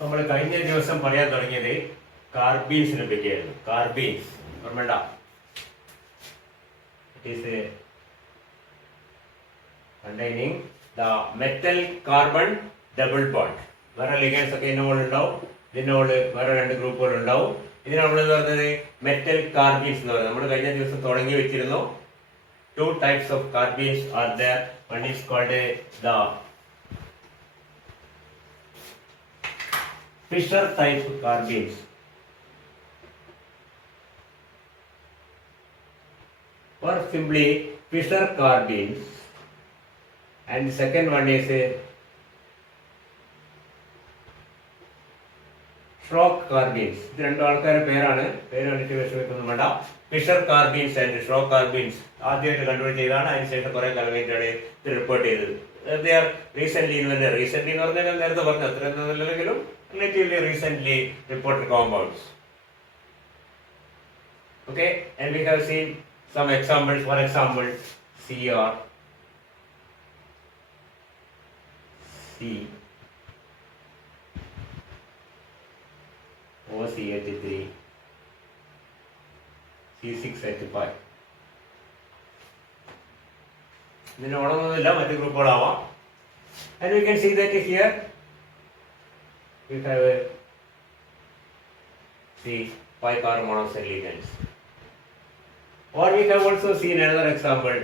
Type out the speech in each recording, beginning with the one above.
നമ്മൾ കഴിഞ്ഞ ദിവസം പറയാൻ തുടങ്ങിയത് കാർബീൻസിനെ പറ്റിയായിരുന്നു. കാർബീൻസ് ഓർമ്മണ്ട? It is containing the metal carbon double bond. വേറെ ലിഗൻസ് ഒക്കെ ഇതിന്റെ മുകളിൽ ഉണ്ടാവും, ഇതിന്റെ മുകളിൽ വേറെ രണ്ട് ഗ്രൂപ്പുകൾ ഉണ്ടാവും. ഇതിന് നമ്മൾ പറഞ്ഞത് മെറ്റൽ കാർബീൻസ് എന്ന് പറയുന്നത്. നമ്മൾ കഴിഞ്ഞ ദിവസം തുടങ്ങി വെച്ചിരുന്നു. 2 types of carbene are there. One is called the Fisher type carbenes. Or simply Fisher carbenes. And the second one is Schrock carbenes. ഇത് രണ്ടു ആൾക്കാരുടെ പേരാണ്. പേര് കണ്ടിട്ട് വിഷമിക്കൊന്നും വേണ്ട. ഫിഷർ കാർബീൻസ് ആൻഡ് ഷ്രോക്ക് കാർബീൻസ് ആദ്യമായിട്ട് കണ്ടുപിടിച്ച ചെയ്താണ്. അതിനുശേഷം കുറെ കാലം കഴിഞ്ഞാണ് ഇത് റിപ്പോർട്ട് ചെയ്തത്. റീസെന്റ് റീസെന്റ് എന്ന് പറഞ്ഞാൽ നേരത്തെ പറഞ്ഞു അത്ര നല്ലെങ്കിലും relatively recently reported compounds. Okay, and we have seen some examples. For example, Cr, C, OCH3, C6H5. ഇതിന് ഓണമൊന്നുമില്ല, മറ്റു ഗ്രൂപ്പുകളാവാം. And we can see that here we have see 5 carbon monoxide ligands. Or we have also seen another example.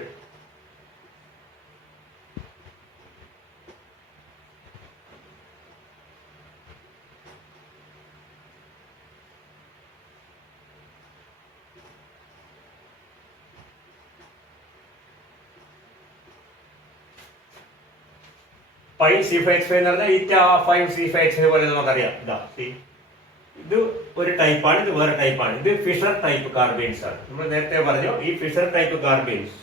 Pi C5H5 എന്ന് പറഞ്ഞാൽ ഈറ്റ 5 C5H5 പോലെ നമുക്കറിയാം. ഇതാ ഇത് ഒരു ടൈപ്പാണ്, ഇത് വേറെ ടൈപ്പാണ്. ഇത് ഫിഷർ ടൈപ്പ് കാർബീൻസ് ആണ്. നമ്മൾ നേരത്തെ പറഞ്ഞു ഈ ഫിഷർ ടൈപ്പ് കാർബീൻസ്.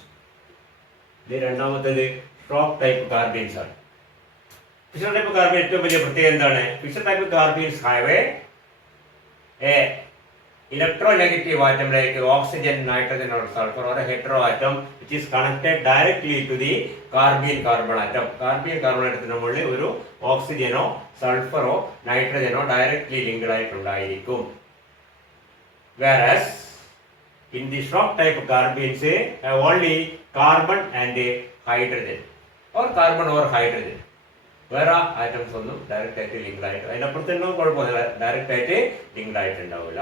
ഇത് രണ്ടാമത്തേത് ഷ്രോക്ക് ടൈപ്പ് കാർബീൻസ് ആണ്. ഫിഷർ ടൈപ്പ് കാർബീൻ ഏറ്റവും വലിയ പ്രത്യേകത എന്താണ്? Fischer type carbenes have a electronegative atom like oxygen, nitrogen or sulfur, or a hetero atom which is connected directly to the carbene carbon atom. Carbene carbon atomത്തിന് മുകളിൽ ഒരു ഓക്സിജനോ സൾഫറോ നൈട്രജനോ ഡയറക്ട്ലി ലിങ്ക്ഡ് ആയിട്ടുണ്ടായിരിക്കും. Whereas in the Schrock type carbenes have only carbon and hydrogen or carbon or hydrogen. വേറെ atoms ഒന്നും direct ആയിട്ട് ലിങ്ക്ഡ് ആയിട്ട്, അതിനപ്പുറത്തൊന്നും കുഴപ്പമൊന്നുമില്ല, ഡയറക്റ്റ് ആയിട്ട് ലിങ്ക്ഡ് ആയിട്ടുണ്ടാവില്ല.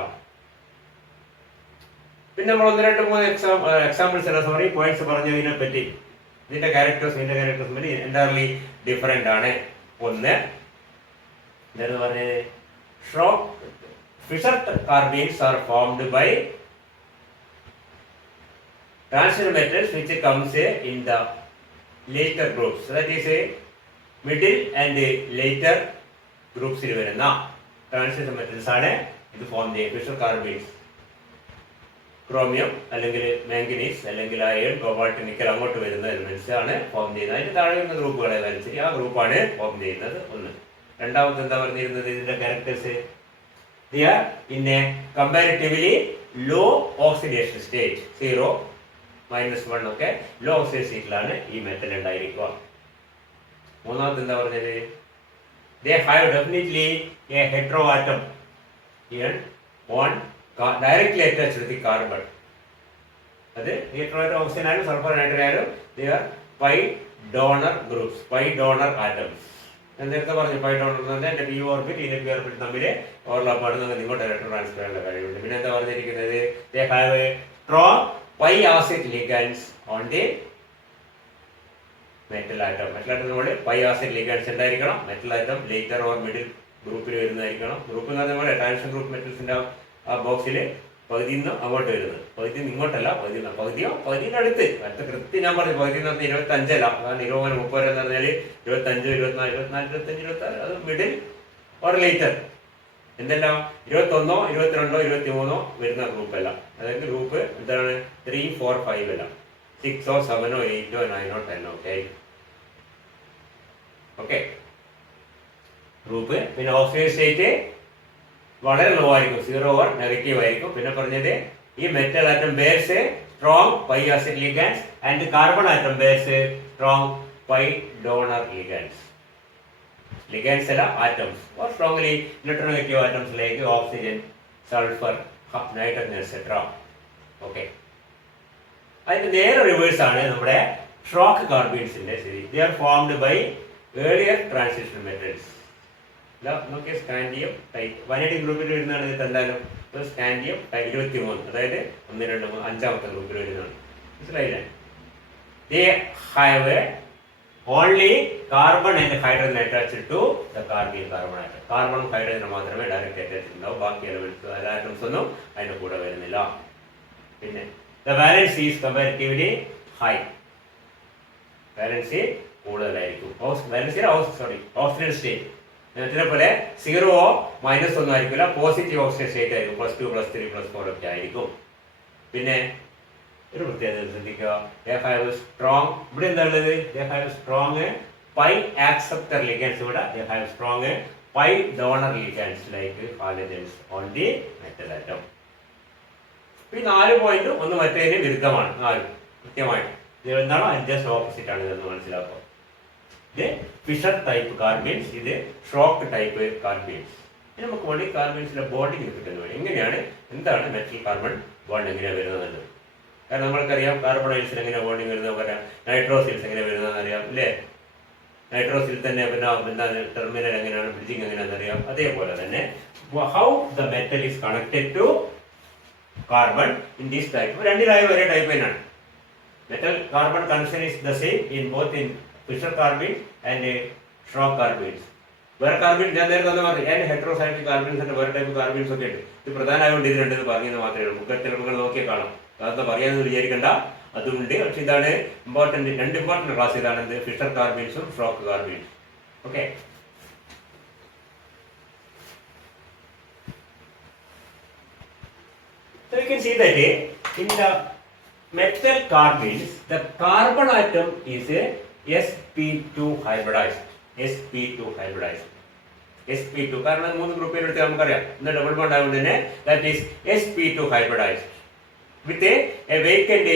പിന്നെ നമ്മൾ 1-2-3 എക്സാമ്പിൾസ് പോയിന്റ്സ് പറഞ്ഞതിനെ പറ്റി. ഇതിന്റെ ക്യാരക്ടേഴ്സ് പറ്റി എൻറ്റയർലി ഡിഫറെന്റ് ആണ്. ഒന്ന് എന്തായിരുന്നു പറഞ്ഞത്? Schrock Fischer carbenes are formed by transition metals which comes in the later groups. That is middle and later ഗ്രൂപ്പ്സിൽ വരുന്ന ട്രാൻസിഷൻ മെറ്റൽസ് ആണ് ഇത് ഫോം ചെയ്യുന്നത്. ഫിഷർ കാർബീൻസ് ക്രോമിയം അല്ലെങ്കിൽ മാംഗനീസ് അല്ലെങ്കിൽ അയൺ, കോബാൾട്ട്, നിക്കൽ അങ്ങോട്ട് വരുന്ന എലിമെന്റ്സ് ആണ് ഫോം ചെയ്യുന്നത്. അതിന് താഴെ വരുന്ന ഗ്രൂപ്പുകളെ അനുസരിച്ച് ആ ഗ്രൂപ്പാണ് ഫോം ചെയ്യുന്നത്. ഒന്ന്. രണ്ടാമത് എന്താ പറഞ്ഞിരുന്നത്? ഇതിന്റെ characters they are in a comparatively low oxidation stage, 0, -1 ഒക്കെ ലോ ഓക്സിഡേഷൻ സ്റ്റേറ്റിലാണ് ഈ മെറ്റൽ ഉണ്ടായിരിക്കുക. മൂന്നാമത് എന്താ പറഞ്ഞത്? they have definitely a hetero atom here on directly attached to the carbon. അത് hetero oxygen ആയാലും സൾഫർ നൈട്രജൻ ആയാലും they are pi donor groups, pi donor atoms. ഞാൻ നേരത്തെ പറഞ്ഞു pi donor എന്ന് പറഞ്ഞാൽ എന്റെ p ഓർബിറ്റ് ഈ p ഓർബിറ്റ് തമ്മിൽ ഓവർലാപ്പ് ആണ്, നമുക്ക് ഇങ്ങോട്ട് ഇലക്ട്രോൺ ട്രാൻസ്ഫർ ചെയ്യാനുള്ള കഴിവുണ്ട്. പിന്നെ എന്താ പറഞ്ഞിരിക്കുന്നത്? they have a strong pi acid ligands on the metal atom. Metal ആറ്റത്തിന് മുകളിൽ പൈ ആസിഡ് ലിഗൻഡ്സ് ഉണ്ടായിരിക്കണം. Metal atom later or middle ഗ്രൂപ്പിൽ വരുന്നതായിരിക്കണം. ഗ്രൂപ്പ് എന്ന് പറഞ്ഞ പോലെ ട്രാൻസിഷൻ ഗ്രൂപ്പ് മെറ്റൽസിന്റെ ആ ബോക്സിൽ പകുതിയിൽ നിന്ന് അങ്ങോട്ട് വരുന്നത്, പകുതിയിൽ നിന്ന് ഇങ്ങോട്ടല്ല, പകുതിയുടെ അടുത്ത്. അടുത്ത കൃത്യം ഞാൻ പറഞ്ഞു പകുതി എന്ന് പറഞ്ഞാൽ 25 കാരണം 20, 30 എന്ന് പറഞ്ഞാൽ 25, 24, 24, 25, 26 അത് മിഡിൽ ഓർ ലേറ്റർ. എന്തെല്ലാം 21, 22, 23 വരുന്ന ഗ്രൂപ്പല്ല. അതായത് ഗ്രൂപ്പ് എന്താണ് 3, 4, 5 അല്ല, 6, 7, 8, 9, 10. Okay group. പിന്നെ ഓക്സിജൻ സ്റ്റേറ്റ് വളരെ ലോ ആയിരിക്കും, 0 ഓർ നെഗറ്റീവ് ആയിരിക്കും. പിന്നെ പറഞ്ഞത് ഈ metal atom bears strong pi acid ligands and carbon atom bears strong pi donor ligands. ligands അല്ല atoms or strongly electronegative atoms like oxygen, sulfur, nitrogen etc. Okay, അതിന്റെ നേരെ reverse ആണ് നമ്മുടെ ഷോക്ക് കാർബൈഡ്സിന്റെ സ്ഥിതി. They are formed by earlier transition metals. നോക്കിയ scandium type vanadium ഗ്രൂപ്പിൽ വരുന്നതാണ്. ഇത് എന്തായാലും സ്കാൻഡിയം ടൈപ്പ് 23, അതായത് 1, 2, 3 5ാമത്തെ ഗ്രൂപ്പിൽ വരുന്നതാണ്. മനസ്സിലായില്ലേ? They have only carbon and hydrogen attached to the carbon atom. കാർബണും ഹൈഡ്രജനും മാത്രമേ ഡയറക്റ്റ് അറ്റാച്ച് ഉണ്ടാവും. ബാക്കി ആറ്റംസ് ഒന്നും അതിന്റെ കൂടെ വരുന്നില്ല. പിന്നെ the valence is comparatively high. Valency കൂടുതലായിരിക്കും. ഓക്സിഡേഷൻ സ്റ്റേറ്റ് നേരത്തെ പോലെ 0 -1 ആയിരിക്കില്ല. പോസിറ്റീവ് ഓക്സിഡേഷൻ സ്റ്റേറ്റ് ആയിരിക്കും. +2 +3 +4 ഒക്കെ ആയിരിക്കും. പിന്നെ ഒരു പ്രത്യേകത ശ്രദ്ധിക്കുക, ഇവിടെ എന്താ ഉള്ളത്? Strong pi acceptor ligands. ഇവിടെ strong pi donor ligands like halogens on the metal atom. ഈ 4 പോയിന്റ് ഒന്ന് മറ്റേതിന് വിരുദ്ധമാണ്. 4 കൃത്യമായിട്ട് ഇത് എന്താണോ ജസ്റ്റ് ഓപ്പോസിറ്റ് ആണ് ഇതെന്ന് മനസ്സിലാക്കുക. ഇത് ഫിഷർ ടൈപ്പ് കാർബൈൻസ്, ഇത് ഷോക്ക് ടൈപ്പ് കാർബൈൻസ്. ഇനി നമുക്ക് വേണ്ടി കാർബൈൻസിന്റെ ബോണ്ടിങ് കിട്ടുന്നത് എങ്ങനെയാണ്, എന്താണ് മെറ്റൽ കാർബൺ ബോണ്ട് എങ്ങനെയാണ് വരുന്നത്? കാരണം നമ്മൾക്കറിയാം കാർബണൈൽസിൽ എങ്ങനെ ബോണ്ടിങ് വരുന്നത് പറയാം, നൈട്രോസിൽസ് എങ്ങനെ വരുന്നതെന്ന് അറിയാം അല്ലേ? നൈട്രോസിൽ തന്നെ പിന്നെ ടെർമിനൽ എങ്ങനെയാണ്, ബ്രിഡ്ജിങ് എങ്ങനെയാണെന്ന് അറിയാം. അതേപോലെ തന്നെ how the metal is connected to carbon in these type. രണ്ടിലായ ഒരേ ടൈപ്പ് തന്നെയാണ്. Metal carbon connection is the same in both in Fischer carbene and Schrock carbenes. വേറെ കാർബൈൻ ഞാൻ നേരത്തെ തന്നെ പറഞ്ഞു, ആൻഡ് ഹെട്രോസൈക്ലിക് കാർബൈൻസ് ഉണ്ട്, വേറെ ടൈപ്പ് കാർബൈൻസ് ഒക്കെ ഉണ്ട്. ഇത് പ്രധാനമായതുകൊണ്ട് ഇത് രണ്ടെന്ന് പറഞ്ഞത് മാത്രമേ ഉള്ളൂ. ബുക്ക് ചിലപ്പോൾ നോക്കിയാൽ കാണാം, അതൊക്കെ പറയാമെന്ന് വിചാരിക്കേണ്ട. അതുകൊണ്ട് പക്ഷെ ഇതാണ് ഇമ്പോർട്ടന്റ്, 2 ഇമ്പോർട്ടന്റ് ക്ലാസ് ഇതാണ്, ഫിഷർ കാർബൈൻസും ഷോക്ക് കാർബൈൻസും. Okay, so you can see that in the metal carbenes the carbon atom is a sp2 hybridized. sp2 കാരണം 3 ഗ്രൂപ്പിൽ എടുത്ത് നമുക്കറിയാം എന്താ ഡബിൾ ബോണ്ട് ആയതുകൊണ്ട് തന്നെ that is sp2 hybridized with a vacant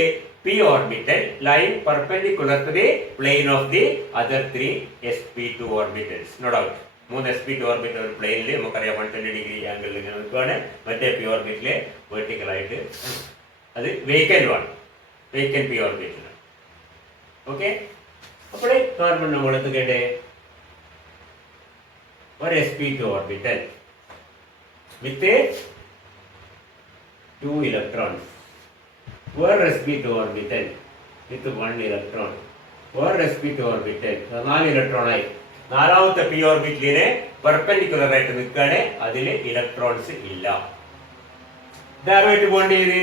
p orbital lying perpendicular to the plane of the other 3 sp2 orbitals. No doubt 3 sp2 orbital ഒരു പ്ലെയിനിൽ നമുക്കറിയാം 120 ഡിഗ്രി ആംഗിളിൽ ഇങ്ങനെ നിൽക്കുകയാണ്. മറ്റേ പി ഓർബിറ്റില് വെർട്ടിക്കൽ ആയിട്ട് അത് വേക്കന്റ് ആണ്, വേക്കന്റ് പി ഓർബിറ്റിൽ. ഓക്കെ, അപ്പോൾ കാർബൺ നമ്മൾ എടുക്കേണ്ടേ ഒരു sp2 ഓർബിറ്റൽ വിത്ത് 2 ഇലക്ട്രോൺസ്, വേറെ sp2 ഓർബിറ്റൽ വിത്ത് 1 ഇലക്ട്രോൺ, വേറെ sp2 ഓർബിറ്റൽ 4 ഇലക്ട്രോൺ ആയി. 4ാമത്തെ പി ഓർബിറ്റിലിനെ പെർപെൻഡിക്കുലർ ആയിട്ട് നിൽക്കുകയാണ്, അതിൽ ഇലക്ട്രോൺസ് ഇല്ല. ഇതാരുമായിട്ട് ബോണ്ട് ചെയ്ത്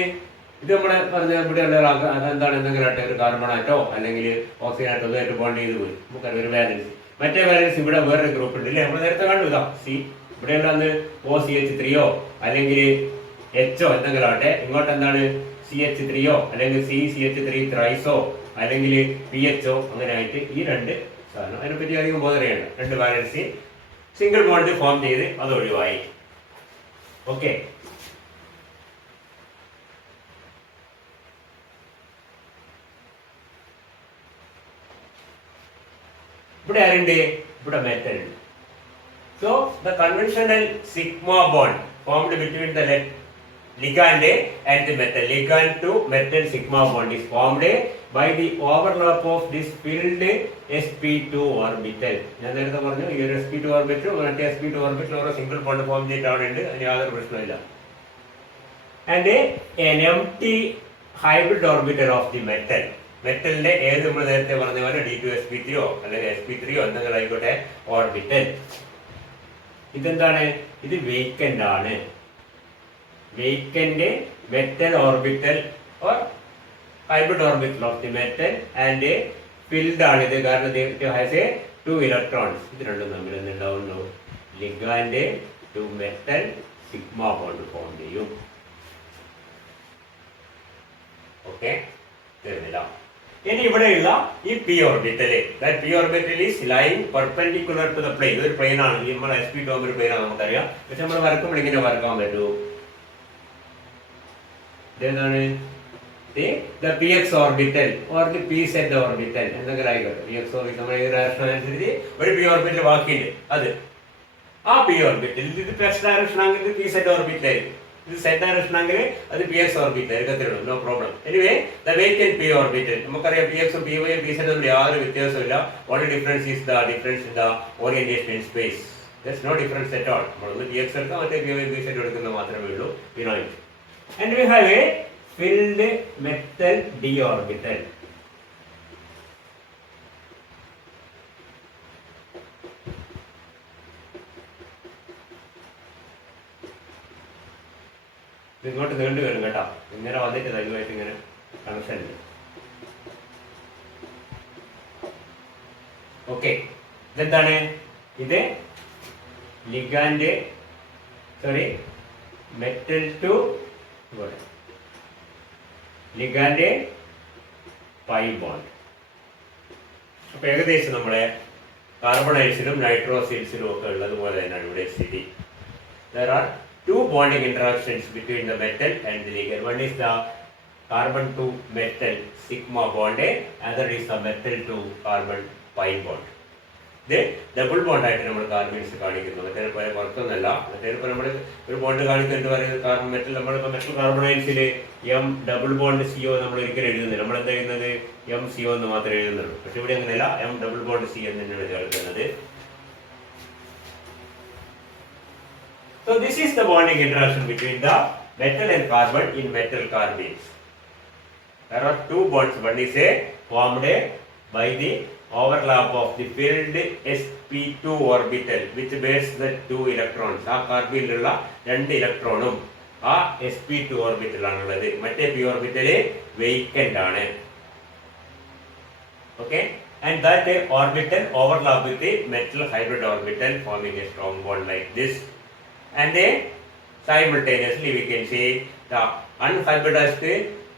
ഇത് നമ്മളെ പറഞ്ഞ ഇവിടെ ഉള്ള അതെന്താണ്, എന്തെങ്കിലും ആയിട്ട് ഒരു കാർബൺ ആയിട്ടോ അല്ലെങ്കിൽ ഓക്സിജൻ ആയിട്ടോ ഇതായിട്ട് ബോണ്ട് ചെയ്ത് പോയി. നമുക്കറിയാം ഒരു വാലൻസ്. മറ്റേ വാലൻസ് ഇവിടെ വേറൊരു ഗ്രൂപ്പ് ഉണ്ട് ഇല്ലേ, നമ്മൾ നേരത്തെ കണ്ടു. ഇതാ സി ഇവിടെയുള്ള അന്ന് OCH3 അല്ലെങ്കിൽ എച്ചോ എന്തെങ്കിലും ആട്ടെ, ഇങ്ങോട്ട് എന്താണ് CH3 അല്ലെങ്കിൽ CH3 ത്രൈസോ അല്ലെങ്കിൽ PHO അങ്ങനെ ആയിട്ട് ഈ 2 സാധനം അതിനെപ്പറ്റി അധികം ബോധറിയാണ്. 2 വാലൻസി സിംഗിൾ ബോണ്ട് ഫോം ചെയ്ത് അത് ഒഴിവായി. ഓക്കെ, ഇവിടെ ആരുണ്ട്? ഇവിടെ മെറ്റൽ ഉണ്ട്. So the conventional sigma bond formed between the ligand and the metal, ligand to metal sigma bond is formed by the overlap of this filled sp2 orbital. ഞാൻ നേരത്തെ പറഞ്ഞു ഈ ഒരു sp2 ഓർബിറ്റൽ മറ്റേ sp2 ഓർബിറ്റൽ ഓരോ single bond form ചെയ്തിട്ടാണ്, അതിന് യാതൊരു പ്രശ്നമില്ല. and an empty hybrid orbital of the metal. മെറ്റലിന്റെ ഏത് നമ്മൾ നേരത്തെ പറഞ്ഞ പോലെ D2sp3 അല്ലെങ്കിൽ sp3 എന്തെങ്കിലും ആയിക്കോട്ടെ ഓർബിറ്റൽ. ഇതെന്താണ്? ഇത് വേക്കന്റ് ആണ്. Vacant metal orbital or hybrid orbital of the metal and filled ആണ് ഇത്. കാരണം ഇത് ഹാസ് എ 2 ഇലക്ട്രോൺസ്. ഇത് രണ്ടും തമ്മിൽ എന്തുണ്ടാവുന്നു? Ligand to metal sigma bond form ചെയ്യും. ഓക്കെ, തരുന്നില്ല. ഇനി ഇവിടെയുള്ള ഈ P orbital, P orbital is line perpendicular to the plane. ഒരു പ്ലെയിൻ ആണ്, നമ്മൾ sp2 ഒരു പ്ലെയിൻ ആണ് നമുക്കറിയാം. പക്ഷെ നമ്മൾ വരക്കുമ്പോൾ ഇങ്ങനെ വരക്കാൻ പറ്റൂ. ഇതെന്താണ്? the px orbital or the pz orbital എന്നൊക്കെ ആയിക്കോട്ടെ. px orbital നമ്മൾ ഈ ഡയറക്ഷൻ അനുസരിച്ച് ഒരു p orbital ബാക്കിയുണ്ട്. അത് ആ p orbital ഇത് x ഡയറക്ഷൻ ആണെങ്കിൽ ഇത് pz orbital ആയിരിക്കും. ഇത് z ഡയറക്ഷൻ ആണെങ്കിൽ അത് px orbital ആയിരിക്കും. അത്രേ ഉള്ളൂ. No problem. Anyway the vacant p orbital നമുക്കറിയാം px ഉം py ഉം pz തമ്മിൽ യാതൊരു വ്യത്യാസമില്ല. only difference is the difference in the orientation in space. There's no difference at all. നമ്മളൊന്ന് px എടുക്കാം, മറ്റേ py pz എടുക്കുന്നത് മാത്രമേ ഉള്ളൂ. We know it. And we have a filled metal d orbital. ഇങ്ങോട്ട് നീണ്ടു വരും കേട്ടോ. ഇങ്ങനെ വന്നിട്ട് ഇതുമായിട്ട് ഇങ്ങനെ കണക്ഷൻ ഉണ്ട്. ഓക്കെ, ഇതെന്താണ്? ഇത് ligand metal to ligand pi bond. അപ്പൊ ഏകദേശം നമ്മുടെ കാർബണൈസിലും നൈട്രോസിൽസിലും ഒക്കെ ഉള്ളതുപോലെ തന്നെയാണ് ഇവിടെ സ്ഥിതി. There are two bonding interactions between the metal and the ligand. One is the carbon to metal sigma bond, other is the metal to carbon pi bond. ഇത് double bond ആയിട്ട് നമ്മൾ കാർബൺസ് കാണിക്കുന്നു. മറ്റേ പോലെ പുറത്തൊന്നല്ല. മറ്റേ പോലെ നമ്മൾ ഒരു ബോണ്ട് കാണിക്കുന്നത് പറയുന്നത് കാർബൺ മെറ്റൽ. നമ്മളിപ്പോൾ മെറ്റൽ കാർബണൈസിൽ എം ഡബിൾ ബോണ്ട് CO നമ്മൾ ഒരിക്കലും എഴുതുന്നില്ല. നമ്മൾ എന്താ ചെയ്യുന്നത്? MCO എന്ന് മാത്രമേ എഴുതുന്നുള്ളൂ. പക്ഷെ ഇവിടെ അങ്ങനെയല്ല, എം ഡബിൾ ബോണ്ട് C എന്ന് തന്നെയാണ് ചേർക്കുന്നത്. So this is the bonding interaction between the metal and carbon in metal carbenes. There are two bonds. One is formed by the overlap of the filled sp2 orbital which bears the two electrons. ആ കാർബണിലുള്ള രണ്ട് ഇലക്ട്രോണും ആ sp2 orbital ആണുള്ളത്. മറ്റേ p orbital vacant ആണ്. Okay, and that orbital overlap with the metal hybrid orbital forming a strong bond like this. And simultaneously we can see the unhybridized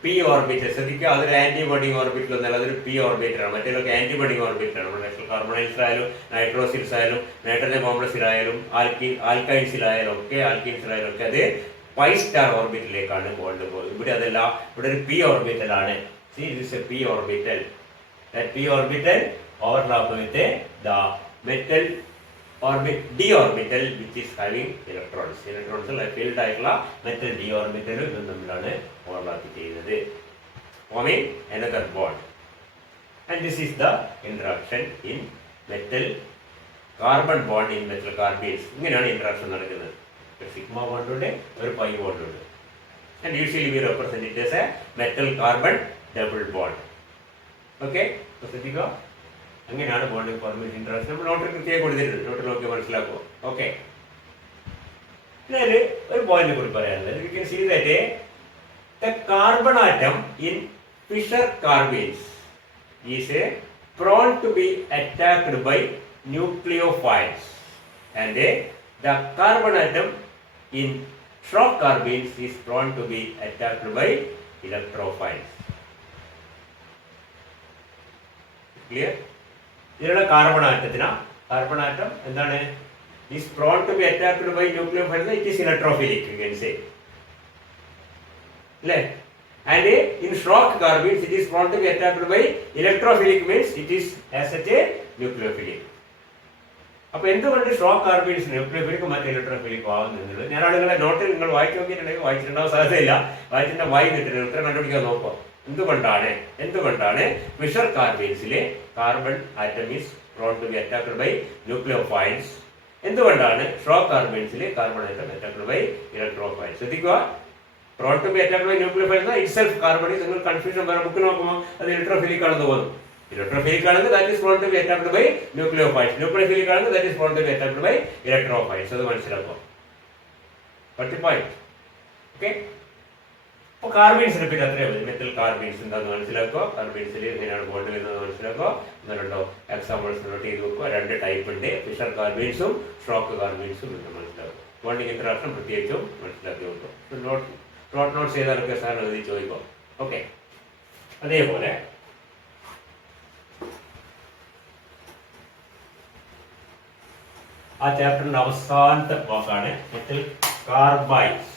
p orbital. ശ്രദ്ധിക്കുക, അതൊരു ആന്റിബോഡിങ് orbital ഒന്നല്ല, അതൊരു p orbital ആണ്. മറ്റേതൊക്കെ ആന്റിബോഡിങ് orbital ആണ്. നമ്മുടെ കാർബണൈൽസിലായാലും നൈട്രോസിൽസിലായാലും nitrogen കോംപ്ലക്സിലായാലും ആൽക്കൈൻസിലായാലും ഒക്കെ അത് പൈ സ്റ്റാർ ഓർബിറ്റലിലേക്കാണ് ബോണ്ട് പോകുന്നത്. ഇവിടെ അതല്ല, ഇവിടെ ഒരു p ഓർബിറ്റൽ ആണ്. See, this is a p orbital. That p orbital overlap with the metal orbit d orbital which is having electrons. Electrons filled ആയിട്ടുള്ള metal d orbital ഇതും തമ്മിലാണ് ഓവർലാപ്പ് ചെയ്യുന്നത്, forming another bond. And this is the interaction in metal carbon bond in metal carbenes. ഇങ്ങനെയാണ് interaction നടക്കുന്നത്. ഒരു sigma bond ഉണ്ട്, ഒരു pi bond ഉണ്ട്. And usually we represent it as a metal carbon double bond. Okay, so ശ്രദ്ധിക്കുക, അങ്ങനെയാണ് bonding formation interaction. നമ്മൾ നോട്ടിൽ കൃത്യമായി കൊടുത്തിട്ടുണ്ട്. നോട്ടിൽ നോക്കി മനസ്സിലാക്കുക. ഓക്കെ, ഇതിൽ ഒരു പോയിന്റ് കൂടി പറയാനുള്ളത്, you can see that the carbon atom in Fischer carbenes is prone to be attacked by nucleophiles, and the carbon atom in Schrock carbenes is prone to be attacked by electrophiles. Clear? ഇതിലുള്ള carbon atom എന്താണ്? is prone to be attacked by nucleophiles. It is electrophilic, you can say. And in Schrock carbenes it is prone to be attacked by electrophilic, means it is as such a nucleophilic. അപ്പോൾ എന്തുകൊണ്ട് ഷ്രോക്ക് കാർബീൻസ് ന്യൂക്ലിയോഫിലിക്കും മറ്റേ ഇലക്ട്രോഫിലിക്കും ആകുന്നത്? ഞാൻ ആളുകളെ നോട്ടിൽ നിങ്ങൾ വായിച്ചു നോക്കിയിട്ടുണ്ടെങ്കിൽ വായിച്ചിട്ടുണ്ടാവാൻ സാധ്യതയില്ല. വായിച്ചിട്ട് വായി കിട്ടുന്നത് ഉത്തരം കണ്ടുപിടിക്കാൻ നോക്കുക. എന്തുകൊണ്ടാണ് ഫിഷർ കാർബീൻസിലെ carbon atom is prone to be attacked by nucleophiles? എന്തുകൊണ്ടാണ് ഷ്രോക്ക് കാർബീൻസിലെ carbon atom attacked by electrophiles? ശ്രദ്ധിക്കുക, prone to be attacked by nucleophiles itself carbon is, നിങ്ങൾ കൺഫ്യൂഷൻ വേറെ ബുക്ക് നോക്കുമ്പോൾ അത് ഇലക്ട്രോഫിലിക് ആണെന്ന് തോന്നും. Electrophilic ആണെങ്കിൽ that is prone to be attacked by nucleophiles. Nucleophilic ആണെങ്കിൽ that is prone to be attacked by electrophiles. അത് മനസ്സിലാക്കുക. പറ്റി പോയിന്റ്. ഓക്കെ, അപ്പോൾ കാർബീൻസിനെ പറ്റി അത്രയേ ഉള്ളൂ. മെറ്റൽ കാർബീൻസ് എന്താണെന്ന് മനസ്സിലാക്കുക. കാർബീൻസിൽ എങ്ങനെയാണ് ബോണ്ട് വരുന്നത് മനസ്സിലാക്കുക. ഒന്നോ എക്സാമ്പിൾസ് നോട്ട് ചെയ്ത് വെക്കുക. രണ്ട് ടൈപ്പ് ഉണ്ട്, ഫിഷർ കാർബീൻസും ഷ്രോക്ക് കാർബീൻസും എന്ന് മനസ്സിലാക്കുക. ബോണ്ടിങ് ഇന്ററാക്ഷൻ പ്രത്യേകിച്ചും മനസ്സിലാക്കി വെക്കുക. നോട്ട് ചെയ്താലൊക്കെ സാറിന് എഴുതി ചോദിക്കുക. ഓക്കെ, അതേപോലെ ആ ചാപ്റ്ററിന്റെ അവസാനത്തെ വാക്കാണ് മെറ്റൽ കാർബൈഡ്സ്.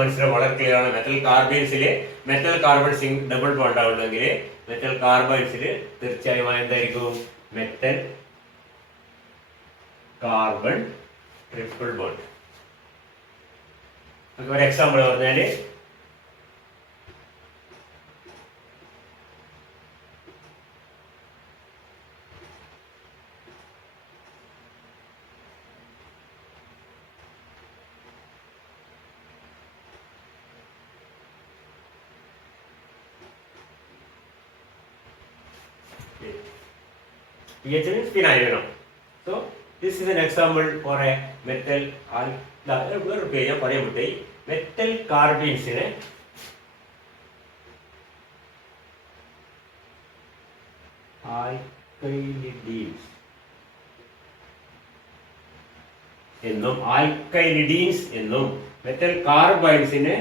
മനസ്സിലാവും, വളരെ ക്ലിയർ ആണ്. മെറ്റൽ കാർബൈൻസിൽ മെറ്റൽ കാർബൺ ഡബിൾ ബോണ്ട് ആവുന്നെങ്കിൽ മെറ്റൽ കാർബൈൻസിൽ തീർച്ചയായും എന്തായിരിക്കും? Metal carbon triple bond. ഒരു എക്സാമ്പിൾ പറഞ്ഞാല് PH means phenyl. So this is an example for a metal വേറൊരു പേര് ഞാൻ പറയാൻ പറ്റേ മെറ്റൽ കാർബൈൻസിനെ ആൽക്കൈലിഡീൻസ് എന്നും ആൽക്കൈലിഡീൻസ് എന്നും മെറ്റൽ കാർബൈൻസിനെ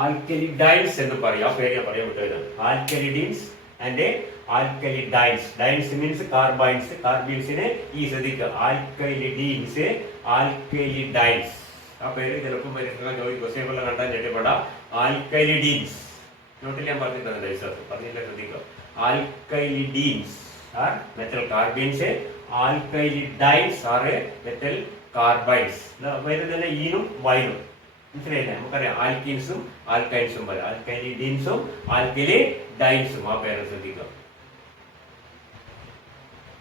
ആൽക്കലിഡൈൻസ് എന്ന് പറയാം. ആ പേര് ഞാൻ പറയാൻ പറ്റുന്നത് ആൽക്കലിഡീൻസ് ആൻഡ് ആൽക്കലിഡൈൻസ്. ഡൈൻസ് മീൻസ് കാർബൈൻസ്, കാർബീൻസിനെ ഈ ശ്രദ്ധിക്കുക ആൽക്കലിഡീൻസ്, ആൽക്കലിഡൈൻസ്. ആ പേര് ചിലപ്പോൾ ക്വസ്റ്റ്യൻ കണ്ടാൽ ഞെട്ടിപ്പെടാം. ആൽക്കലിഡീൻസ് നോട്ടിൽ ഞാൻ പറഞ്ഞിട്ടുണ്ട്, പറഞ്ഞില്ല, ശ്രദ്ധിക്കുക. Alkylidenes are metal carbenes, alkylidynes are metal carbynes. പേര് തന്നെ ഈനും വൈനും മനസ്സിലായില്ലേ? നമുക്കറിയാം ആൽക്കീൻസും ആൽക്കൈൻസും പറയാം, ആൽക്കലിഡീൻസും ആൽക്കലിഡൈൻസും. ആ പേര് ശ്രദ്ധിക്കുക.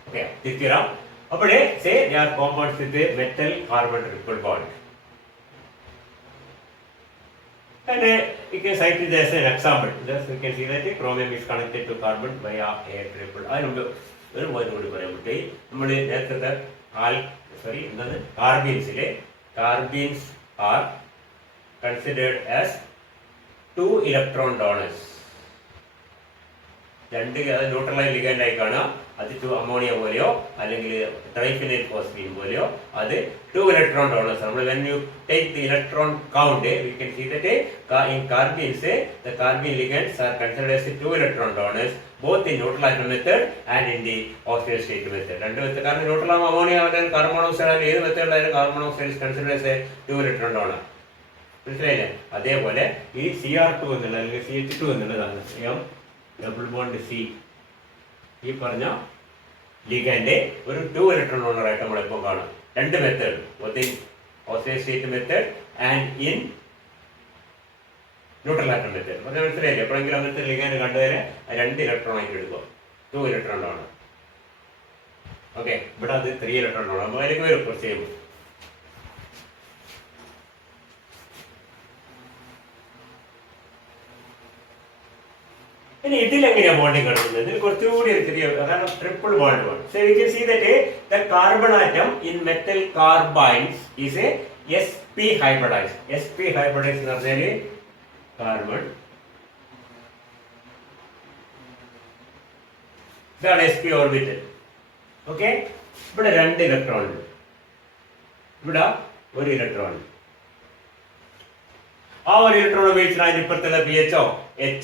ഓക്കെ, തിരിച്ചുതരാം. അപ്പോഴേ say they are compounds with metal carbon triple bond. And you can cite it as an example. Thus we can see that chromium is connected to carbon via a triple. അതിനുണ്ട് ഒരു point കൂടി പറയാൻ പറ്റി. നമ്മൾ നേരത്തെ എന്താണ് കാർബീൻസിലെ കാർബീൻസ് R considered as 2 electron donors. രണ്ട് ന്യൂട്രലൈൻ ligand ആയി കാണാം. അത് അമോണിയ പോലെയോ അല്ലെങ്കിൽ ട്രൈഫിനൈൽ ഫോസ്ഫീൻ പോലെയോ അത് 2 electron donors. നമ്മൾ when you take the electron count we can see that in carbene the carbene ligands are considered as 2 electron donors both in neutral atom method and in the oxidation state method. രണ്ട് method, കാരണം neutral ammonia ആയാലും carbon monoxide ആയാലും ഏത് മെത്തേഡിലായാലും carbon monoxide is considered as a 2 electron donor. മനസ്സിലായില്ലേ? അതേപോലെ ഈ Cr2 എന്നുള്ള അല്ലെങ്കിൽ CH2 എന്നുള്ളതാണ് ഡബിൾ ബോണ്ട് സി. ഈ പറഞ്ഞ ലിഗൻഡ് ഒരു 2 electron donor ആയിട്ട് നമ്മളിപ്പോൾ കാണാം. രണ്ട് method, both in oxidation state method and in neutral atom method. പറഞ്ഞാൽ മനസ്സിലായില്ലേ? എപ്പോഴെങ്കിലും അങ്ങനത്തെ ലിഗൻഡ് കണ്ടതിന് 2 electron ആയിട്ട് എടുക്കുക, 2 electron donor. ഓക്കെ, ഇവിടെ അത് 3 electron donor. അപ്പോൾ അതിലേക്ക് വരും കുറച്ച് ചെയ്യുമ്പോൾ. ഇനി ഇതിൽ എങ്ങനെയാ ബോണ്ടിങ് കിടക്കുന്നത്? ഇതിൽ കുറച്ചുകൂടി ഒരു ചെറിയ, കാരണം ട്രിപ്പിൾ ബോണ്ട് ആണ്. So you can see that the carbon atom in metal carbynes is a sp hybridized. sp hybridized എന്ന് പറഞ്ഞാൽ കാർബൺ, ഇതാണ് sp ഓർബിറ്റൽ. ഓക്കെ, ഇവിടെ 2 ഇലക്ട്രോൺ ഉണ്ട്, ഇവിടെ 1 ഇലക്ട്രോൺ. ആ 1 ഇലക്ട്രോൺ ഉപയോഗിച്ചാൽ അതിന്റെ ഇപ്പുറത്തുള്ള PHO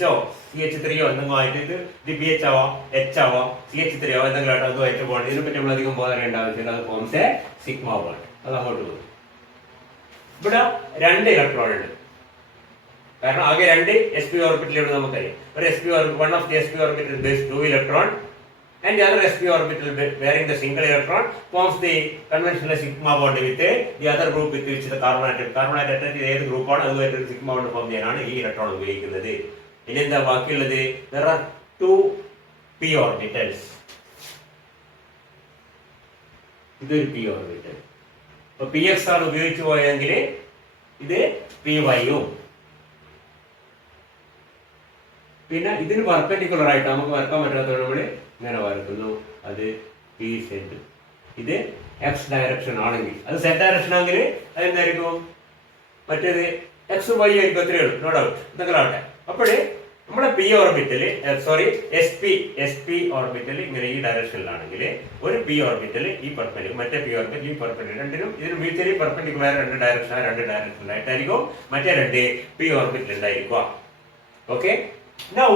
HO CH3 എന്തെങ്കിലും ആയിട്ട് ഇത് PH ആവാം, H ആവാം, CH3 ആവാം, എന്തെങ്കിലും ആയിട്ട് അതുമായിട്ട് ബോണ്ട്. ഇതിനെപ്പറ്റി നമ്മൾ അധികം ബോധറിയേണ്ട ആവശ്യമില്ല. അത് ഫോംസ് എ സിഗ്മ ബോണ്ട്. അത് അങ്ങോട്ട് പോകും. ഇവിടെ 2 ഇലക്ട്രോൺ ഉണ്ട്, കാരണം ആകെ 2 sp ഓർബിറ്റലുകൾ നമുക്കറിയാം. ഒരു sp orbital, one of the sp orbital bears 2 electron and the other sp orbital bearing the single electron forms the conventional sigma bond with the other group with which the carbon atom ഏത് ഗ്രൂപ്പാണ് അതുമായിട്ട് ഒരു sigma bond form ചെയ്യാനാണ് ഈ electron ഉപയോഗിക്കുന്നത്. ഇനി എന്താ ബാക്കിയുള്ളത്? there are 2 p orbitals. ഇതൊരു p orbital. അപ്പോൾ px ആണ് ഉപയോഗിച്ചു പോയെങ്കിൽ ഇത് py ഉം, പിന്നെ ഇതിന് പെർപെൻഡിക്കുലർ ആയിട്ട് നമുക്ക് വരക്കാൻ പറ്റാത്തത് നമ്മൾ ഇങ്ങനെ വരക്കുന്നു, അത് pz. ഇത് x ഡയറക്ഷൻ ആണെങ്കിൽ, അത് z ഡയറക്ഷൻ ആണെങ്കിൽ അതെന്തായിരിക്കും? മറ്റേത് x y ആയിരിക്കും. അത്രയേ ഉള്ളൂ, നോ ഡൗട്ട്. എന്തെങ്കിലും ആവട്ടെ. അപ്പോഴേ നമ്മുടെ p ഓർബിറ്റല് sp ഓർബിറ്റൽ ഇങ്ങനെ ഈ ഡയറക്ഷനിലാണെങ്കിൽ ഒരു p ഓർബിറ്റൽ ഈ പെർപെൻഡിക്കുലർ, മറ്റേ p ഓർബിറ്റൽ ഈ പെർപെൻഡിക്കുലർ, രണ്ടിനും ഇതിന് മ്യൂച്വലി പെർപെൻഡിക്കുലർ 2 ഡയറക്ഷനിലായിട്ടായിരിക്കും മറ്റേ 2 p ഓർബിറ്റൽ ഉണ്ടായിരിക്കുക. ഓക്കെ, നൗ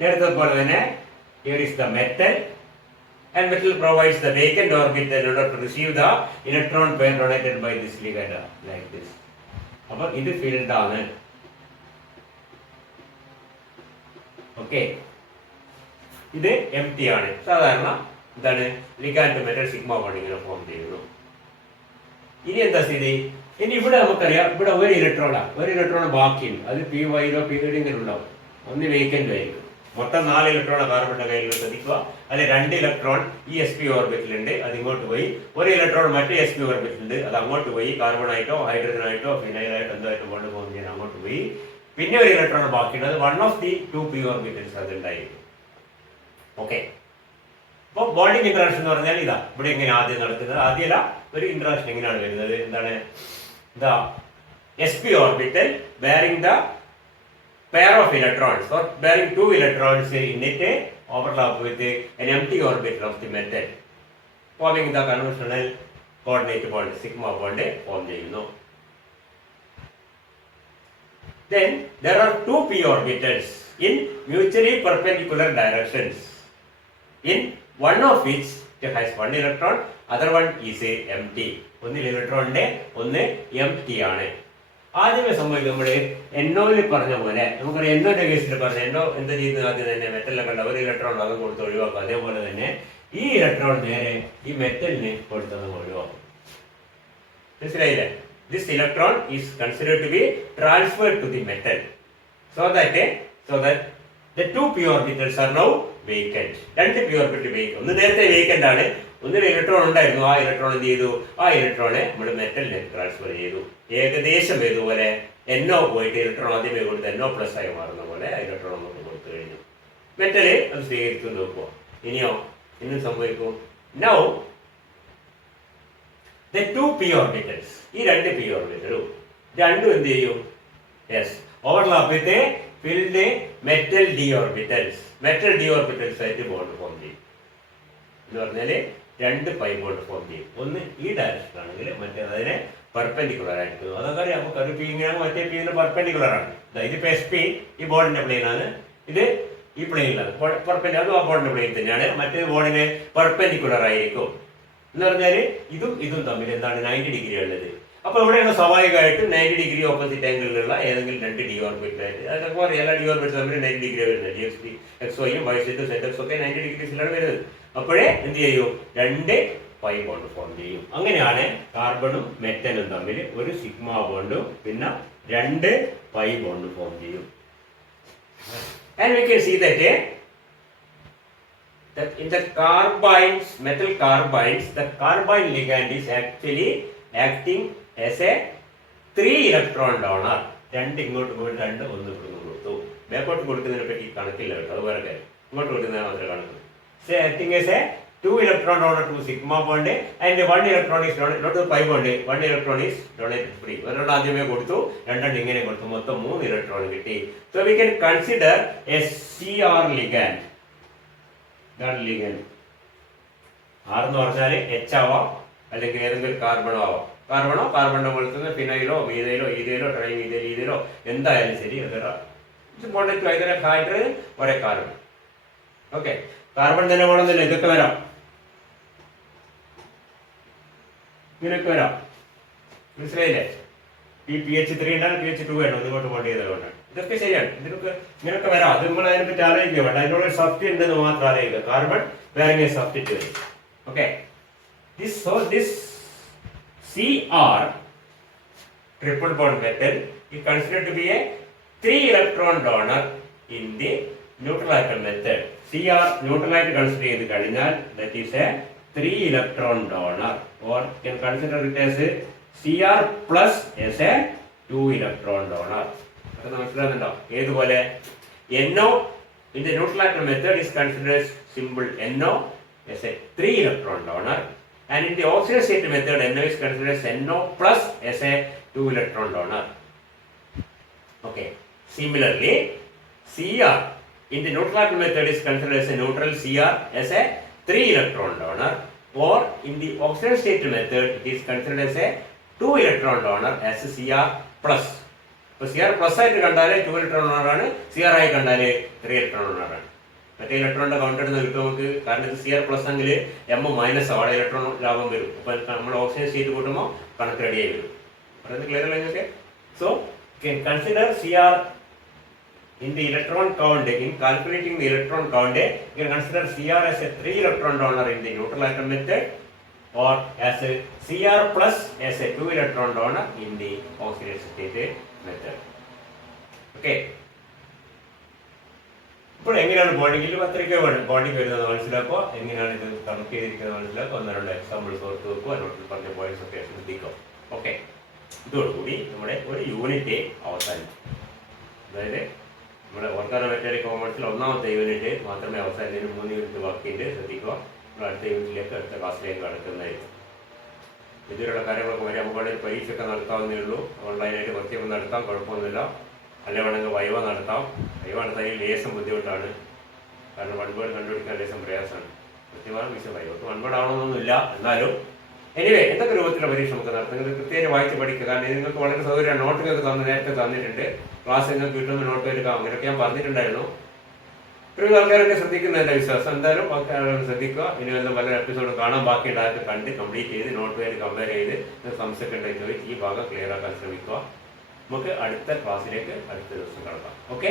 നേരത്തെ പോലെ തന്നെ here is the metal and metal provides the vacant orbit in order to receive the electron pair donated by this ligand like this. അപ്പോൾ ഇത് ഫീൽഡ് ആണ്. ഓക്കെ, ഇത് M T ആണ്. സാധാരണ എന്താണ് ലിഗാൻഡ് മെറ്റൽ സിഗ്മ ബോണ്ട് ഇങ്ങനെ form ചെയ്യുന്നു. ഇനി എന്താ സ്ഥിതി? ഇനി ഇവിടെ നമുക്കറിയാം, ഇവിടെ ഒരു ഇലക്ട്രോൺ ബാക്കിയുണ്ട്. അത് പി വൈയിലോ പി ഇങ്ങനെ ഉണ്ടാവും. ഒന്ന് വേക്കൻറ്റ് ആയിരിക്കും. മൊത്തം 4 ഇലക്ട്രോൺ കാർബണിന്റെ കയ്യിൽ ശ്രദ്ധിക്കുക. അതിൽ 2 ഇലക്ട്രോൺ ഈ എസ് പി ഓർബിറ്റിലുണ്ട്, അത് ഇങ്ങോട്ട് പോയി. ഒരു ഇലക്ട്രോൺ മറ്റേ എസ് പി ഓർബിറ്റിലുണ്ട്, അത് അങ്ങോട്ട് പോയി. കാർബൺ ആയിട്ടോ ഹൈഡ്രജൻ ആയിട്ടോ ഫിനൈലായിട്ടോ എന്തായിട്ടോ ബോണ്ട് ഫോം ചെയ്യാൻ അങ്ങോട്ട് പോയി. പിന്നെ ഒരു ഇലക്ട്രോൺ ബാക്കിയുണ്ട്, അത് 1 ഓഫ് ദി 2 പി ഓർബിറ്റൽസ് അതുണ്ടായിരിക്കും. ഓക്കെ, അപ്പോൾ ബോണ്ടിങ് ഇന്ററാക്ഷൻ എന്ന് പറഞ്ഞാൽ ഇതാ ഇവിടെ എങ്ങനെ ആദ്യം നടക്കുന്നത്. ആദ്യമല്ല, ഒരു ഇന്ററാക്ഷൻ എങ്ങനെയാണ് വരുന്നത്? എന്താണ് the sp orbital bearing the pair of electrons or bearing 2 electrons in it overlap with an empty orbital of the metal, forming the conventional coordinate bond sigma bond form ചെയ്യുന്നു. Then there are 2 p orbitals in mutually perpendicular directions, in one of which it has 1 electron, other one is empty. ഒന്നിൽ ഇലക്ട്രോണിന്റെ ഒന്ന് M T ആണ്. ആദ്യമേ സംഭവിക്കും, നമ്മൾ എന്നോയിൽ പറഞ്ഞ പോലെ നമുക്കറിയാം. എന്നോന്റെ കേസിൽ പറഞ്ഞ എന്നോ എന്താ ചെയ്യുന്നത്? ആദ്യം തന്നെ മെറ്റലിനെ കണ്ട ഒരു ഇലക്ട്രോൺ അത് കൊടുത്ത് ഒഴിവാക്കും. അതേപോലെ തന്നെ ഈ ഇലക്ട്രോൺ നേരെ ഈ മെറ്റലിന് കൊടുത്തത് ഒഴിവാക്കും. മനസ്സിലായില്ലേ? This electron is considered to be transferred to the metal so that the 2 p orbitals are now vacant. 2 p orbital vacant. ഒന്ന് നേരത്തെ വേക്കന്റ് ആണ്, ഒന്നിൽ ഇലക്ട്രോൺ ഉണ്ടായിരുന്നു. ആ ഇലക്ട്രോൺ എന്ത് ചെയ്തു? ആ ഇലക്ട്രോണെ നമ്മൾ മെറ്റലിന് ട്രാൻസ്ഫർ ചെയ്തു. ഏകദേശം ഇതുപോലെ എന്നോ പോയിട്ട് ഇലക്ട്രോൺ ആദ്യമേ കൊടുത്ത് എന്നോ പ്ലസ് ആയി മാറുന്ന പോലെ ആ ഇലക്ട്രോൺ നമുക്ക് കൊടുത്തു കഴിഞ്ഞു. മെറ്റല് അത് സ്വീകരിച്ചു നോക്കുക. ഇനിയോ ഇന്നും സംഭവിക്കും. നൗ the 2 p orbitals, ഈ 2 p ഓർബിറ്റലും രണ്ടും എന്ത് ചെയ്യും? യെസ്, ഓവർലാപ്പ് വിത്ത് filled metal D orbitals. Metal D orbitals ആയിട്ട് ബോണ്ട് ഫോം ചെയ്യും. എന്ന് പറഞ്ഞാൽ 2 പൈ ബോണ്ട് ഫോം ചെയ്യും. ഒന്ന് ഈ ഡയറക്ഷൻ ആണെങ്കിൽ മറ്റേത് അതിനെ പെർപെൻഡിക്കുലർ ആയിരിക്കും. അതൊക്കെ നമുക്ക് ഒരു പി ഇങ്ങനെയാണ്, മറ്റേ പി പെർപെൻഡിക്കുലർ ആണ്. ഇതിപ്പോ എസ് പി ഈ ബോർഡിന്റെ പ്ലെയിൻ ആണ്, ഇത് ഈ പ്ലെയിനിലാണ്. അതും ആ ബോർഡിന്റെ പ്ലെയിൻ തന്നെയാണ്. മറ്റേ ബോർഡിന് പെർപെൻഡിക്കുലർ ആയിരിക്കും. എന്ന് പറഞ്ഞാൽ ഇതും തമ്മിൽ എന്താണ് 90 ഡിഗ്രി ഉള്ളത്. അപ്പൊ ഇവിടെയാണ് സ്വാഭാവികമായിട്ട് 90 ഡിഗ്രി ഓപ്പോസിറ്റ് ആംഗിളിലുള്ള ഏതെങ്കിലും 2 ഡി ഓർബിറ്റലായിട്ട്, അതൊക്കെ പറയാം. എല്ലാ ഡി ഓർബിറ്റ് തമ്മിൽ 90 ഡിഗ്രി വരുന്നത്. ഡി എക്സ് പി എക്സ് വൈയും വൈ സെറ്റും സെറ്റ് എക്സ് ഒക്കെ 90 ഡിഗ്രീസിലാണ് വരുന്നത്. അപ്പോഴേ എന്ത് ചെയ്യും? 2 പൈ ബോണ്ട് ഫോം ചെയ്യും. അങ്ങനെയാണ് കാർബണും മെറ്റലും തമ്മിൽ ഒരു സിഗ്മ ബോണ്ടും പിന്നെ 2 പൈ ബോണ്ട് ഫോം ചെയ്യും. And we can see that in the carbynes, metal carbynes, the carbine ligand is actually acting as a 3 electron donor. 2 ഇങ്ങോട്ട് പോയിട്ട് 2 ഒന്ന് ഇങ്ങോട്ട് കൊടുത്തു. ബാക്കോട്ട് കൊടുക്കുന്നതിനെ പറ്റി കണക്കില്ല കേട്ടോ, അത് വേറെ കാര്യം. ഇങ്ങോട്ട് കൊടുക്കുന്നതിന് മാത്രമേ കണക്കുള്ളൂ. So acting as a 2 electron donor to sigma bond and 1 electron is donated, not to pi bond, 1 electron is donated free. ഒരെണ്ണം ആദ്യമേ കൊടുത്തു, രണ്ടെണ്ണം ഇങ്ങനെ കൊടുത്തു, മൊത്തം 3 ഇലക്ട്രോൺ കിട്ടി. So we can consider a CR ligand. ഇതാണ് ലിഗൻഡ്. ആർ എന്ന് പറഞ്ഞാൽ എച്ച് ആവാം, അല്ലെങ്കിൽ ഏതെങ്കിലും കാർബണോ ആവാം. കാർബണിന്റെ മുകളിൽ തന്നെ ഫിനൈലോ മീതയിലോ ഈതയിലോ ട്രൈമീതയിലോ എന്തായാലും ശരി, ഹൈഡ്രജൻ ഒരേ കാർബൺ. ഓക്കെ, കാർബൺ തന്നെ വേണമെന്നില്ല, ഇതൊക്കെ വരാം, ഇങ്ങനെയൊക്കെ വരാം. മനസ്സിലായില്ലേ? ഈ pH3 ഉണ്ടാണ്, pH2 വേണം, ഇങ്ങോട്ട് ബോണ്ട് ചെയ്തതുകൊണ്ടാണ്. ഇതൊക്കെ ശരിയാണ്, ഇങ്ങനെയൊക്കെ വരാം. അത് നമ്മൾ അതിനെപ്പറ്റി ആലോചിക്കുക വേണ്ട, അതിനുള്ള ഒരു സബ്സ്റ്റിറ്റ്യൂട്ട് ഉണ്ടെന്ന് മാത്രം ആലോചിക്കുക. കാർബൺ വേറെ substitute. Okay, this CR triple bond metal is considered to be a 3 electron donor in the neutral atom method. CR neutral atom consider ചെയ്ത് കഴിഞ്ഞാൽ that is a 3 electron donor, or can consider it as a CR plus as a 2 electron donor. അത് മനസ്സിലാകുന്നുണ്ടോ? ഏതുപോലെ NO in the neutral atom method is considered as symbol NO as a 3 electron donor, and in the oxidation state method NO is considered as NO plus as a 2 electron donor. Okay, similarly CR in the neutral atom method is considered as a neutral CR as a 3 electron donor, or in the oxidation state method it is considered as a 2 electron donor as a CR plus. അപ്പോൾ CR plus ആയിട്ട് കണ്ടാൽ 2 electron donor ആണ്, CR ആയി കണ്ടാൽ 3 electron donor ആണ്. മറ്റേ ഇലക്ട്രോണിന്റെ count എടുത്ത് കിട്ടും നമുക്ക്. കാരണം ഇത് CR+ എങ്കിൽ M മൈനസ് അവിടെ ഇലക്ട്രോൺ ലാഭം വരും. അപ്പൊ നമ്മൾ ഓക്സിജൻ സ്റ്റേറ്റ് കൂട്ടുമ്പോൾ കണക്ക് റെഡി ആയി വരും. പറയുന്നത് ക്ലിയർ അല്ലേ നിങ്ങൾക്ക്? So consider CR in the electron count. In calculating the electron count, you can consider CR as a 3 electron donor in the neutral atom method, or as a CR plus as a 2 electron donor in the oxidation state method. Okay. ഇപ്പോൾ എങ്ങനെയാണ് ബോണ്ടിങ്ങിൽ അത്രയ്ക്ക് bonding വരുന്നത് മനസ്സിലാക്കുക. എങ്ങനെയാണ് ഇത് connect ചെയ്തിരിക്കുന്നത് മനസ്സിലാക്കുക. 1-2 examples ഓർത്ത് വെക്കുക. നോട്ടിൽ പറഞ്ഞ പോയിന്റ്സ് ഒക്കെ ശ്രദ്ധിക്കുക. ഓക്കെ, ഇതോടുകൂടി നമ്മുടെ ഒരു യൂണിറ്റ് അവസാനിക്കും. അതായത് നമ്മുടെ ഓർഗാനോമെറ്റാലിക് കോമ്പൗണ്ട്സിൽ ഒന്നാമത്തെ യൂണിറ്റ് മാത്രമേ അവസാനിച്ചതിന് 3 യൂണിറ്റ് ബാക്കിയുണ്ട്. ശ്രദ്ധിക്കുക. നമ്മൾ അടുത്ത യൂണിറ്റിലേക്ക് അടുത്ത ക്ലാസ്സിലേക്ക് കടക്കുന്നതായിരിക്കും. ഇതിലുള്ള കാര്യങ്ങളൊക്കെ വരെ നമുക്ക് പരീക്ഷയൊക്കെ നടത്താവുന്നേ ഉള്ളൂ. ഓൺലൈനായിട്ട് കുറച്ചൊക്കെ നടത്താം, കുഴപ്പമൊന്നുമില്ല. അല്ലെ വേണമെങ്കിൽ വൈവ നടത്താം. വൈവ നടത്താൻ ലേശം ബുദ്ധിമുട്ടാണ്. കാരണം 1 വേർഡ് കണ്ടുപിടിക്കാൻ ലേശം പ്രയാസമാണ്. കൃത്യമായ വിഷയം വൈവ 1 വേർഡ് ആവണമെന്നൊന്നുമില്ല. എന്നാലും എനിവേ എന്തൊക്കെ രൂപത്തിലുള്ള പരീക്ഷ നമുക്ക് നടത്താം. നിങ്ങൾ കൃത്യമായിട്ട് വായിച്ച് പഠിക്കുക. കാരണം നിങ്ങൾക്ക് വളരെ സൗകര്യം നോട്ടുകൾക്ക് നേരത്തെ തന്നിട്ടുണ്ട്. ക്ലാസ് നിങ്ങൾക്ക് കിട്ടുന്ന നോട്ട് എടുക്കാം. അങ്ങനെയൊക്കെ ഞാൻ പറഞ്ഞിട്ടുണ്ടായിരുന്നു. ഒരു ആൾക്കാരൊക്കെ ശ്രദ്ധിക്കുന്ന എൻ്റെ വിശ്വാസം. എന്തായാലും ആൾക്കാരൊക്കെ ശ്രദ്ധിക്കുക. ഇനി വല്ല പല എപ്പിസോഡ് കാണാൻ ബാക്കിയുണ്ട്. അതൊക്കെ കണ്ട് കംപ്ലീറ്റ് ചെയ്ത് നോട്ട് പേര് കമ്പയർ ചെയ്ത് സംശയമൊക്കെ ഉണ്ടെങ്കിൽ ചോദിച്ച് ഈ ഭാഗം ക്ലിയർ ആക്കാൻ ശ്രമിക്കുക. നമുക്ക് അടുത്ത ക്ലാസ്സിലേക്ക് അടുത്ത ദിവസം കടക്കാം. ഓക്കെ.